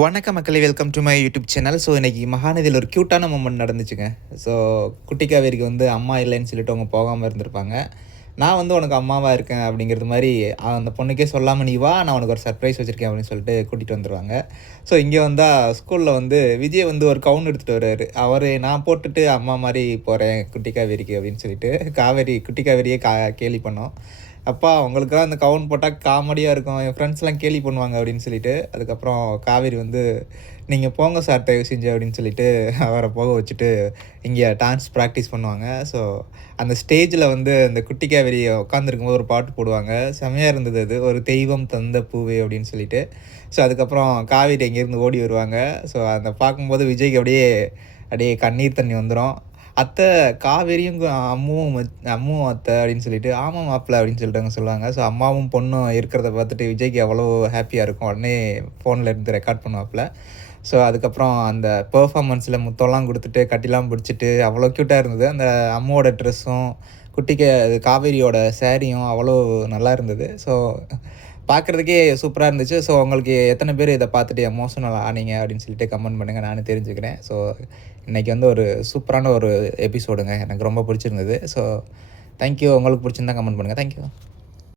வணக்கம் மக்களே, welcome to my YouTube channel. So இன்றைக்கி மகாநதியில் ஒரு க்யூட்டான மூமெண்ட் நடந்துச்சுங்க. ஸோ குட்டி காவேரிக்கு வந்து அம்மா இல்லைன்னு சொல்லிட்டு அவங்க போகாமல் இருந்திருப்பாங்க. நான் வந்து உனக்கு அம்மாவாக இருக்கேன் அப்படிங்கிறது மாதிரி அந்த பொண்ணுக்கே சொல்லாமல், நீ வா, நான் உனக்கு ஒரு சர்ப்ரைஸ் வச்சுருக்கேன் அப்படின்னு சொல்லிட்டு கூட்டிகிட்டு வந்துடுவாங்க. ஸோ இங்கே வந்தால் ஸ்கூலில் வந்து விஜய் வந்து ஒரு கவுன் எடுத்துகிட்டு வர்றாரு. அவர் நான் போட்டுட்டு அம்மா மாதிரி போகிறேன் குட்டி காவேரிக்கு அப்படின்னு சொல்லிட்டு குட்டி காவேரியே கேலி பண்ணோம். அப்பா உங்களுக்கெல்லாம் அந்த கவுன் போட்டால் காமெடியாக இருக்கும், என் ஃப்ரெண்ட்ஸ்லாம் கேலி பண்ணுவாங்க அப்படின்னு சொல்லிட்டு, அதுக்கப்புறம் காவேரி வந்து நீங்கள் போங்க சார் தயவு செஞ்சு அப்படின்னு சொல்லிட்டு அவரை போக வச்சுட்டு இங்கே டான்ஸ் ப்ராக்டிஸ் பண்ணுவாங்க. ஸோ அந்த ஸ்டேஜில் வந்து அந்த குட்டி காவேரி உட்காந்துருக்கும்போது ஒரு பாட்டு போடுவாங்க. செம்மையாக இருந்தது அது, ஒரு தெய்வம் தந்த பூவே அப்படின்னு சொல்லிட்டு. ஸோ அதுக்கப்புறம் காவேரி அங்கேருந்து ஓடி வருவாங்க. ஸோ அந்த பார்க்கும்போது விஜய்க்கு அப்படியே அப்படியே கண்ணீர் தண்ணி வந்துடும். அத்தை காவேரியும் அம்முவும் அத்தை அப்படின்னு சொல்லிட்டு, ஆமாம் மாப்பிள்ள அப்படின்னு சொல்லிட்டு அவங்க சொல்லுவாங்க. ஸோ அம்மாவும் பொண்ணும் இருக்கிறத பார்த்துட்டு விஜய்க்கு அவ்வளோ ஹாப்பியாக இருக்கும். உடனே ஃபோனில் இருந்து ரெக்கார்ட் பண்ணுவாப்புல. ஸோ அதுக்கப்புறம் அந்த பெர்ஃபார்மன்ஸில் முத்தம்லாம் கொடுத்துட்டு கட்டிலாம் பிடிச்சிட்டு அவ்வளோ க்யூட்டாக இருந்தது. அந்த அம்மாவோட ட்ரெஸ்ஸும் காவேரியோட சேரீயும் அவ்வளோ நல்லா இருந்தது. ஸோ பார்க்குறதுக்கே சூப்பராக இருந்துச்சு. ஸோ உங்களுக்கு எத்தனை பேர் இதை பார்த்துட்டு எமோஷனல் ஆனீங்க அப்படின்னு சொல்லிட்டு கமெண்ட் பண்ணுங்கள், நானும் தெரிஞ்சுக்கிறேன். ஸோ இன்றைக்கி வந்து ஒரு சூப்பரான ஒரு எபிசோடுங்க, எனக்கு ரொம்ப பிடிச்சிருந்தது. So thank you. உங்களுக்கு பிடிச்சிருந்தா கமெண்ட் பண்ணுங்கள். தேங்க்யூ.